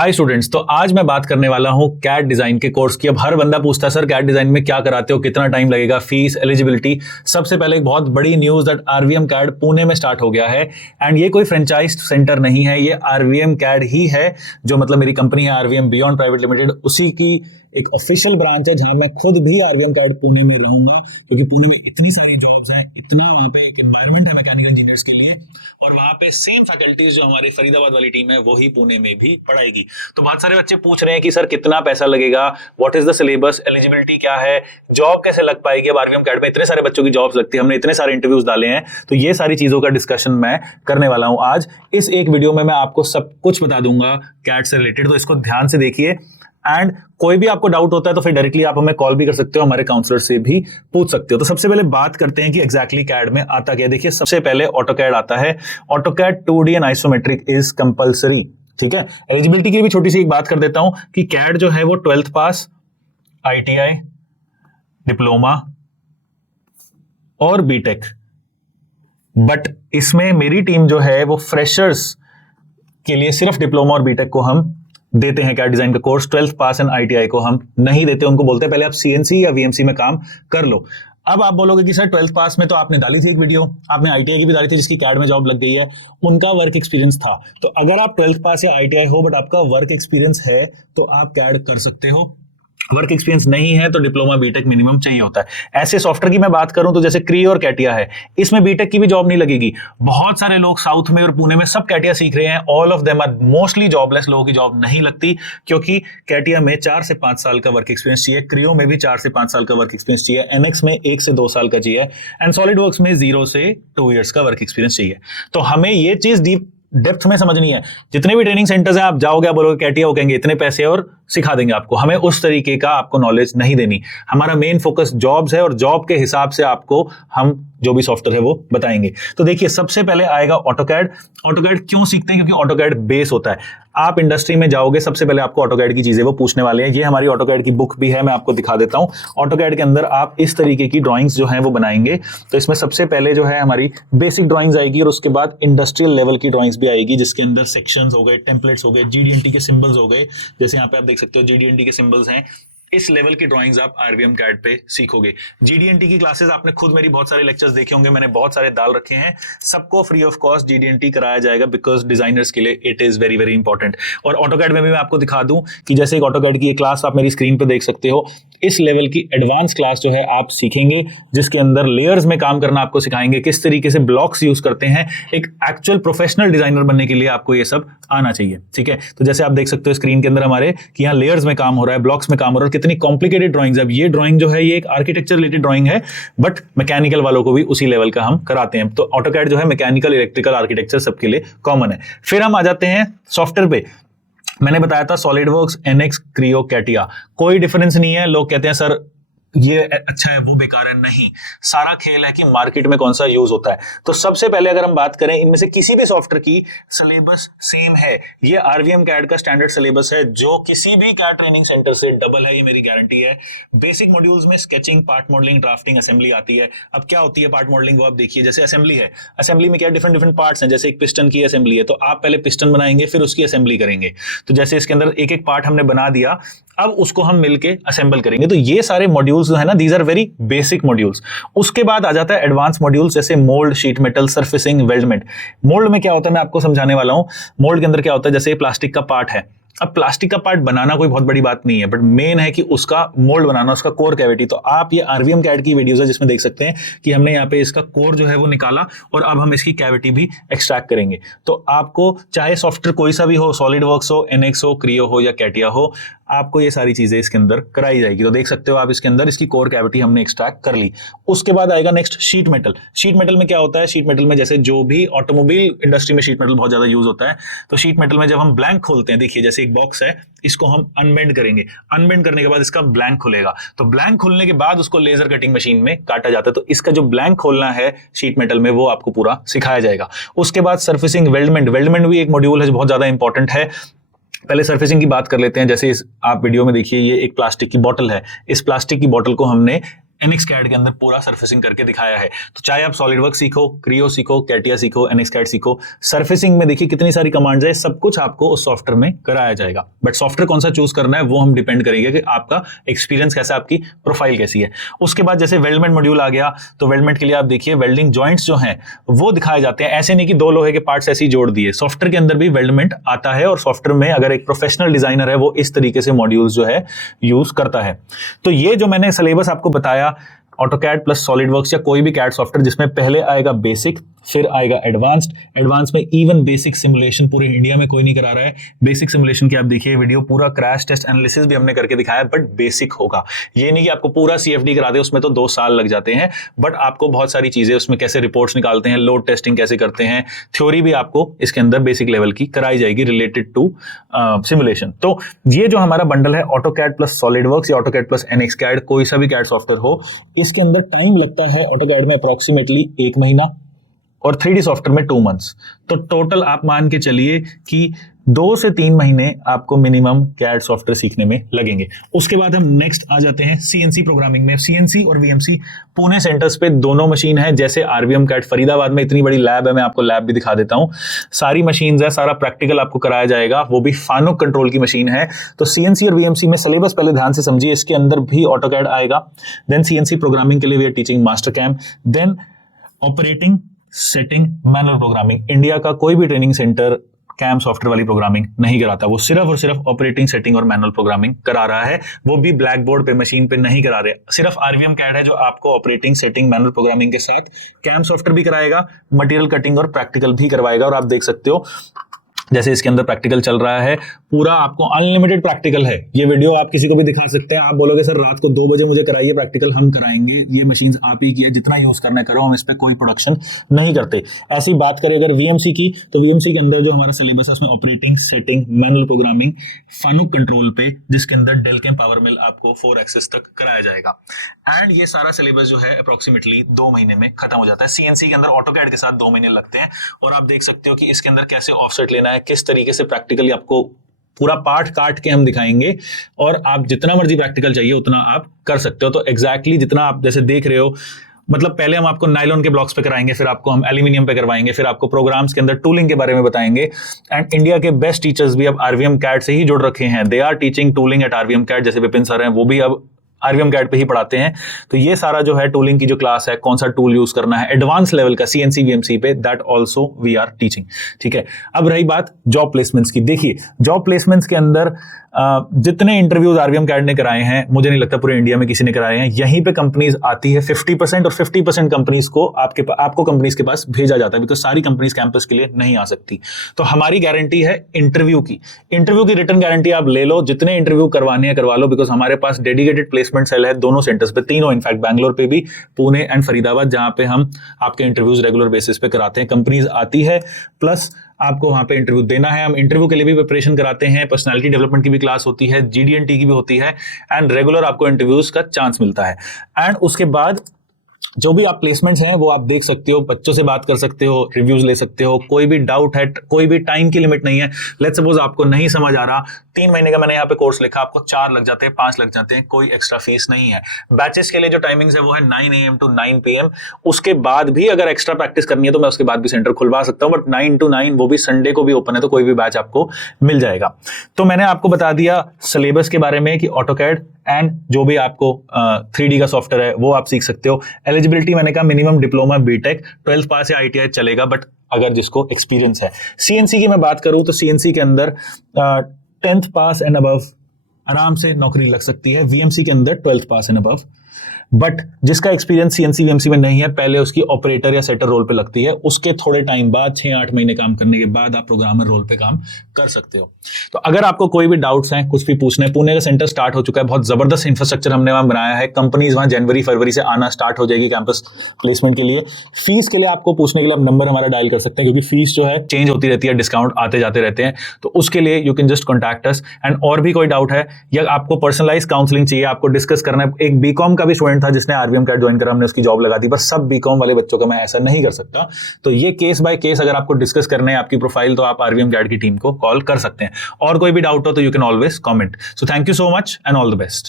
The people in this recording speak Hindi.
हाय स्टूडेंट्स, तो आज मैं बात करने वाला हूं कैड डिजाइन के कोर्स की। अब हर बंदा पूछता है सर कैड डिजाइन में क्या कराते हो, कितना टाइम लगेगा, फीस, एलिजिबिलिटी। सबसे पहले एक बहुत बड़ी news that RVM CAD Pune में स्टार्ट हो गया है एंड ये कोई फ्रेंचाइज सेंटर नहीं है, ये आरवीएम कैड ही है, जो मतलब मेरी कंपनी है आरवीएम बियॉन्ड प्राइवेट लिमिटेड, उसी की एक ऑफिशियल ब्रांच है जहां मैं खुद भी आरवीएम कैड पुणे में रहूंगा, क्योंकि पुणे में इतनी सारी जॉब्स हैं, इतना वहां पे एक एनवायरनमेंट है मैकेनिकल इंजीनियर्स के लिए, और वहां पे सेम फैकल्टीज जो हमारी फरीदाबाद वाली टीम है वही पुणे में भी पढ़ाएगी। तो बहुत सारे बच्चे पूछ रहे हैं कि सर कितना पैसा लगेगा, what is the syllabus, eligibility क्या है, जॉब कैसे लग पाएगी। अब आरवीएम कैड में इतने सारे बच्चों की जॉब्स लगती है, हमने इतने सारे इंटरव्यूज डाले हैं, तो ये सारी चीजों का डिस्कशन मैं करने वाला हूं आज इस एक वीडियो में। मैं आपको सब कुछ बता दूंगा कैड से रिलेटेड, तो इसको ध्यान से देखिए। एंड कोई भी आपको डाउट होता है तो फिर डायरेक्टली आप हमें कॉल भी कर सकते हो, हमारे काउंसलर से भी पूछ सकते हो। तो सबसे पहले बात करते हैं कि एग्जैक्टली कैड में आता क्या है। देखिए, सबसे पहले ऑटोकैड आता है। AutoCAD 2D and isometric is compulsory, ठीक है। एलिजिबिलिटी की भी छोटी सी एक बात कर देता हूं कि कैड जो है वो 12th पास, ITI, डिप्लोमा और बीटेक, बट इसमें मेरी टीम जो है वो फ्रेशर्स के लिए सिर्फ डिप्लोमा और बीटेक को हम देते हैं। कैड डिजाइन का course 12th pass and ITI को हम नहीं देते, उनको बोलते हैं पहले आप CNC या VMC में काम कर लो। अब आप बोलोगे कि सर 12th पास में तो आपने डाली थी एक वीडियो, आपने ITI की भी डाली थी जिसकी कैड में जॉब लग गई है, उनका वर्क एक्सपीरियंस था। तो अगर आप 12th पास या ITI हो बट आपका वर्क एक्सपीरियंस है तो आप कैड कर सकते हो। वर्क एक्सपीरियंस नहीं है तो डिप्लोमा बीटेक मिनिमम चाहिए होता है। ऐसे सॉफ्टवेयर की मैं बात करूं तो जैसे क्री और कैटिया है, इसमें बीटेक की भी जॉब नहीं लगेगी। बहुत सारे लोग साउथ में और पुणे में सब कैटिया सीख रहे हैं, all of them are mostly jobless, लोगों की जॉब नहीं लगती, क्योंकि कैटिया में 4 से 5 साल का वर्क एक्सपीरियंस चाहिए, क्रियो में भी 4 से 5 साल का वर्क एक्सपीरियंस चाहिए, एनएक्स में 1 से 2 साल का चाहिए, एंड सॉलिडवर्क्स में 0 से 2 ईयर्स का वर्क एक्सपीरियंस चाहिए। तो हमें ये चीज डीप डेप्थ में समझनी है। जितने भी ट्रेनिंग सेंटर्स हैं आप जाओगे, आप बोलोगे कैटिया, वो कहेंगे इतने पैसे और सिखा देंगे आपको। हमें उस तरीके का आपको नॉलेज नहीं देनी। हमारा मेन फोकस जॉब्स है और जॉब के हिसाब से आपको हम जो भी सॉफ्टवेयर है वो बताएंगे। तो देखिए, सबसे पहले आएगा ऑटोकैड। ऑटोकैड क्यों सीखते हैं? क्योंकि ऑटोकैड बेस होता है। आप इंडस्ट्री में जाओगे, सबसे पहले आपको ऑटोकैड की चीजें वो पूछने वाले हैं। ये हमारी ऑटोकैड की बुक भी है, मैं आपको दिखा देता हूं। ऑटोकैड के अंदर आप इस तरीके की ड्राइंग्स जो हैं वो बनाएंगे। तो इसमें सबसे पहले जो है हमारी बेसिक ड्राइंग्स आएगी और उसके बाद इंडस्ट्रियल लेवल की ड्राइंग्स भी आएगी, जिसके अंदर सेक्शंस हो गए, टेम्पलेट्स हो गए, GD&T के सिंबल्स हो गए। जैसे यहाँ पे आप देख सकते हो GD&T के सिंबल्स हैं। इस लेवल की ड्राइंग्स आप आरवीएम कैड पे सीखोगे। GD&T की क्लासेस आपने खुद मेरी बहुत सारे लेक्चर्स देखे होंगे, मैंने बहुत सारे डाल रखे हैं। सबको फ्री ऑफ कॉस्ट GD&T कराया जाएगा, बिकॉज डिजाइनर्स के लिए it is very very important. और ऑटोकैड में भी मैं आपको दिखा दूं कि जैसे एक ऑटोकैड की एक क्लास आप मेरी स्क्रीन पर देख सकते हो, इस लेवल की एडवांस क्लास जो है आप सीखेंगे, जिसके अंदर लेयर्स में काम करना आपको सिखाएंगे, किस तरीके से ब्लॉक्स यूज करते हैं। एक एक्चुअल प्रोफेशनल डिजाइनर बनने के लिए आपको ये सब आना चाहिए, ठीक है। तो जैसे आप देख सकते हो स्क्रीन के अंदर हमारे कि यहाँ लेयर्स में काम हो रहा है, ब्लॉक्स में काम हो रहा है, कितनी कॉम्प्लिकेटेड ड्राइंग्स है। अब ये ड्राइंग जो है ये एक आर्किटेक्चर रिलेटेड ड्राइंग है, बट मैकेनिकल वालों को भी उसी लेवल का हम कराते हैं। तो ऑटोकैड जो है मैकेनिकल, इलेक्ट्रिकल, आर्किटेक्चर सबके लिए कॉमन है। फिर हम आ जाते हैं सॉफ्टवेयर पे। मैंने बताया था सॉलिडवर्क्स, एनएक्स, क्रियो, कैटिया, कोई डिफरेंस नहीं है। लोग कहते हैं सर ये अच्छा है वो बेकार है, नहीं, सारा खेल है कि मार्केट में कौन सा यूज होता है। तो सबसे पहले अगर हम बात करें इनमें से किसी भी सॉफ्टवेयर की, सिलेबस सेम है। ये आरवीएम कैड का स्टैंडर्ड सिलेबस है, जो किसी भी कैड ट्रेनिंग सेंटर से डबल है, ये मेरी गारंटी है। बेसिक मॉड्यूल्स में sketching, part modelling, drafting, assembly आती है। अब क्या होती है पार्ट मॉडलिंग, वो आप देखिए। जैसे असेंबली है, असेंबली में क्या डिफरेंट डिफरेंट पार्ट्स हैं। जैसे एक पिस्टन की असेंबली है, तो आप पहले पिस्टन बनाएंगे फिर उसकी असेंबली करेंगे। तो जैसे इसके अंदर एक एक पार्ट हमने बना दिया, अब उसको हम मिलके असेंबल करेंगे। तो ये सारे मॉड्यूल्स जो है ना, these are very basic modules. उसके बाद आ जाता है एडवांस मॉड्यूल्स, जैसे mould, sheet metal, surfacing, weldment. Mould में क्या होता है मैं आपको समझाने वाला हूं। मोल्ड के अंदर क्या होता है, जैसे प्लास्टिक का पार्ट है। अब प्लास्टिक का पार्ट बनाना कोई बहुत बड़ी बात नहीं है, बट मेन है कि उसका मोल्ड बनाना, उसका कोर कैविटी। तो आप ये आरवीएम कैड की वीडियोस है जिसमें देख सकते हैं कि हमने यहाँ पे इसका कोर जो है वो निकाला और अब हम इसकी कैविटी भी एक्सट्रैक्ट करेंगे। तो आपको चाहे सॉफ्टवेयर कोई सा भी हो, सॉलिडवर्क्स हो, एनएक्स हो, क्रियो हो या कैटिया हो, आपको ये सारी चीजें इसके अंदर कराई जाएगी। तो देख सकते हो आप इसके अंदर इसकी कोर कैविटी हमने एक्सट्रैक्ट कर ली। उसके बाद आएगा next sheet metal. Sheet metal में क्या होता है, शीट मेटल में जैसे जो भी ऑटोमोबाइल इंडस्ट्री में शीट मेटल बहुत ज्यादा यूज होता है। तो शीट मेटल में जब हम ब्लैंक खोलते हैं, देखिए जैसे एक बॉक्स है, इसको हम अनबेंड करेंगे, अनबेंड करने के बाद इसका ब्लैंक खुलेगा। तो ब्लैंक खुलने के बाद उसको लेजर कटिंग मशीन में काटा जाता है। तो इसका जो ब्लैंक खोलना है शीट मेटल में, वो आपको पूरा सिखाया जाएगा। उसके बाद सर्फेसिंग, वेल्डमेंट। वेल्डमेंट भी एक मॉड्यूल है जो बहुत ज्यादा इंपॉर्टेंट है। पहले सर्फेसिंग की बात कर लेते हैं। जैसे आप वीडियो में देखिए, ये एक प्लास्टिक की बोतल है। इस प्लास्टिक की बोतल को हमने NXCAD के अंदर पूरा सर्फेसिंग करके दिखाया है। तो चाहे आप सॉलिडवर्क्स सीखो, क्रियो सीखो, कैटिया सीखो, NXCAD सीखो, सर्फेसिंग में देखिए कितनी सारी कमांड्स है, सब कुछ आपको उस सॉफ्टवेयर में कराया जाएगा। बट सॉफ्टवेयर कौन सा चूज करना है वो हम डिपेंड करेंगे कि आपका एक्सपीरियंस कैसा, आपकी प्रोफाइल कैसी है। उसके बाद जैसे वेल्डमेंट मॉड्यूल आ गया, तो वेल्डमेंट के लिए आप देखिए वेल्डिंग जॉइंट्स जो हैं वो दिखाए जाते हैं। ऐसे नहीं कि दो लोहे के पार्ट्स ऐसे ही जोड़ दिए, सॉफ्टवेयर के अंदर भी वेल्डमेंट आता है और सॉफ्टवेयर में अगर एक प्रोफेशनल डिजाइनर है वो इस तरीके से मॉड्यूल्स जो है यूज करता है। तो ये जो मैंने सिलेबस आपको बताया, ऑटोकैड प्लस सॉलिडवर्क्स या कोई भी कैड सॉफ्टवेयर, जिसमें पहले आएगा बेसिक, फिर आएगा एडवांस्ड। एडवांस में इवन बेसिक सिमुलेशन पूरे इंडिया में कोई नहीं करा रहा है। बेसिक सिमुलेशन की आप देखिए वीडियो, पूरा क्रैश टेस्ट एनालिसिस भी हमने करके दिखाया, बट बेसिक होगा। ये नहीं कि आपको पूरा CFD करा दे, उसमें तो 2 साल लग जाते हैं, बट आपको बहुत सारी चीजें उसमें कैसे रिपोर्ट्स निकालते हैं, लोड टेस्टिंग कैसे करते हैं, थ्योरी भी आपको इसके अंदर बेसिक लेवल की कराई जाएगी रिलेटेड टू सिमुलेशन। तो ये जो हमारा बंडल है ऑटोकैड प्लस सॉलिडवर्क्स या ऑटोकैड प्लस NXCAD, कोई सा भी कैड सॉफ्टवेयर हो, इसके अंदर टाइम लगता है ऑटोकैड में अप्रोक्सीमेटली 1 महीना और 3D सॉफ्टवेयर में 2 मंथ्स। तो टोटल आप मान के चलिए कि 2 से 3 महीने आपको मिनिमम कैड सॉफ्टवेयर सीखने में लगेंगे। उसके बाद हम नेक्स्ट आ जाते हैं CNC प्रोग्रामिंग में। CNC और VMC पुणे सेंटर्स पे दोनों मशीन है। जैसे RVM कैड फरीदाबाद में इतनी बड़ी लैब है, मैं आपको लैब भी दिखा देता हूं। सारी मशीन है, सारा प्रैक्टिकल आपको कराया जाएगा, वो भी फानुक कंट्रोल की मशीन है। तो CNC और VMC में सिलेबस पहले ध्यान से समझिए, इसके अंदर भी ऑटोकैड आएगा। देन CNC प्रोग्रामिंग के लिए we are teaching Mastercam. Then operating, setting, manual programming. India का कोई भी ट्रेनिंग सेंटर कैम सॉफ्टवेयर वाली प्रोग्रामिंग नहीं कराता, वो सिर्फ और सिर्फ ऑपरेटिंग, सेटिंग और मैनुअल प्रोग्रामिंग करा रहा है। वो भी ब्लैक बोर्ड पे, मशीन पे नहीं करा रहे। सिर्फ RVM कैड है जो आपको ऑपरेटिंग, सेटिंग, मैनुअल प्रोग्रामिंग के साथ कैम सॉफ्टवेयर भी कराएगा, मटेरियल कटिंग और प्रैक्टिकल भी करवाएगा। और आप देख सकते हो जैसे इसके अंदर प्रैक्टिकल चल रहा है, पूरा आपको अनलिमिटेड प्रैक्टिकल है। ये वीडियो आप किसी को भी दिखा सकते हैं, आप बोलोगे सर रात को 2 बजे मुझे कराइए प्रैक्टिकल, हम कराएंगे। ये मशीन्स आप ही की है, जितना यूज करना है करो, हम इस पे कोई प्रोडक्शन नहीं करते। ऐसी बात करें अगर VMC की, तो VMC के अंदर जो हमारा सिलेबस है उसमें operating, setting, manual programming, फानुक control पे, जिसके अंदर डेलकेम पावर मिल आपको 4 एक्सेस तक कराया जाएगा। एंड ये सारा सिलेबस जो है अप्रोक्सीमेटली 2 महीने में खत्म हो जाता है। CNC के अंदर ऑटोकैड के साथ 2 महीने लगते हैं। और आप देख सकते हो कि इसके अंदर कैसे ऑफसेट लेना है, किस तरीके से प्रैक्टिकली आपको पूरा पार्ट काट के हम दिखाएंगे। और आप जितना मर्जी प्रैक्टिकल चाहिए उतना आप कर सकते हो। तो एग्जैक्टली जितना आप जैसे देख रहे हो, मतलब पहले हम आपको नायलॉन के ब्लॉक्स पे कराएंगे, फिर आपको हम एल्यूमिनियम पे करवाएंगे, फिर आपको प्रोग्राम्स के अंदर टूलिंग के बारे में बताएंगे। एंड इंडिया के बेस्ट टीचर्स भी अब RVM कैड से ही जुड़ रखे हैं। They are teaching tooling at RVM CAD. जैसे विपिन सर हैं, वो भी अब RVM कैड पे ही पढ़ाते हैं। तो ये सारा जो है टूलिंग की जो क्लास है, कौन सा टूल यूज करना है एडवांस लेवल का CNC VMC पे, that also we are teaching. ठीक है, अब रही बात जॉब प्लेसमेंट्स की। देखिए जॉब प्लेसमेंट्स के अंदर जितने इंटरव्यूज RVM कैड ने कराए हैं, मुझे नहीं लगता पूरे इंडिया में किसी ने कराए हैं। यहीं पे कंपनीज आती है 50% और 50% कंपनीज को आपको कंपनीज के पास भेजा जाता है, बिकॉज सारी कंपनीज कैंपस के लिए नहीं आ सकती। तो हमारी गारंटी है इंटरव्यू की रिटर्न गारंटी आप ले लो, जितने इंटरव्यू करवाने हैं करवा लो, बिकॉज हमारे पास डेडिकेटेड प्लेसमेंट सेल है दोनों सेंटर्स पे, तीनों, इनफैक्ट बैंगलोर पे भी, पुणे एंड फरीदाबाद, जहां पे हम आपके इंटरव्यूज रेगुलर बेसिस पे कराते हैं। कंपनीज आती है, प्लस आपको वहां पे इंटरव्यू देना है। हम इंटरव्यू के लिए भी प्रिपरेशन कराते हैं, पर्सनालिटी डेवलपमेंट की भी क्लास होती है, GD&T की भी होती है, एंड रेगुलर आपको इंटरव्यूज का चांस मिलता है। एंड उसके बाद जो भी आप प्लेसमेंट्स हैं वो आप देख सकते हो, बच्चों से बात कर सकते हो, रिव्यूज ले सकते हो। कोई भी डाउट है, कोई भी टाइम की लिमिट नहीं है। लेट्स सपोज आपको नहीं समझ आ रहा, 3 महीने का मैंने यहाँ पे कोर्स लिखा, आपको 4 लग जाते हैं, 5 लग जाते हैं, कोई एक्स्ट्रा फीस नहीं है। बैचेस के लिए जो टाइमिंग्स है वो है 9 AM to 9 PM। उसके बाद भी अगर एक्स्ट्रा प्रैक्टिस करनी है तो मैं उसके बाद भी सेंटर खुलवा सकता हूँ, बट 9 to 9 वो भी संडे को भी ओपन है, तो कोई भी बैच आपको मिल जाएगा। तो मैंने आपको बता दिया सिलेबस के बारे में कि ऑटोकैड एंड जो भी आपको 3D का सॉफ्टवेयर है वो आप सीख सकते हो। एलिजिबिलिटी मैंने कहा मिनिमम डिप्लोमा, BTech, 12th पास या ITI चलेगा, बट अगर जिसको एक्सपीरियंस है। CNC की मैं बात करूं तो CNC के अंदर 10th पास एंड अबव आराम से नौकरी लग सकती है। VMC के अंदर 12th pass and above, but जिसका एक्सपीरियंस CNC VMC में नहीं है, पहले उसकी ऑपरेटर या सेटर रोल पे लगती है। उसके थोड़े टाइम बाद 6-8 महीने काम करने के बाद आप प्रोग्रामर रोल पे काम कर सकते हो। तो अगर आपको कोई भी डाउट्स हैं, कुछ भी पूछना है, पुणे का सेंटर स्टार्ट हो चुका है, बहुत जबरदस्त इंफ्रास्ट्रक्चर हमने वहां बनाया है। कंपनीज वहां जनवरी-फरवरी से आना स्टार्ट हो जाएगी कैंपस प्लेसमेंट के लिए। फीस के लिए आपको पूछने के लिए आप नंबर हमारा डायल कर सकते हैं, क्योंकि फीस जो है चेंज होती रहती है, डिस्काउंट आते जाते रहते हैं। तो उसके लिए you can just contact us. And और भी कोई डाउट है या आपको पर्सनलाइज काउंसलिंग चाहिए, आपको डिस्कस करना है। एक BCom का भी स्टूडेंट था जिसने RVM कैड ज्वाइन करा, हमने उसकी जॉब लगा दी, पर सब BCom वाले बच्चों का मैं ऐसा नहीं कर सकता। तो ये केस बाय केस अगर आपको डिस्कस करना है आपकी प्रोफाइल, तो आप RVM कैड की टीम को कॉल कर सकते हैं। और कोई भी डाउट हो तो you can always comment. So thank you so much and all the best.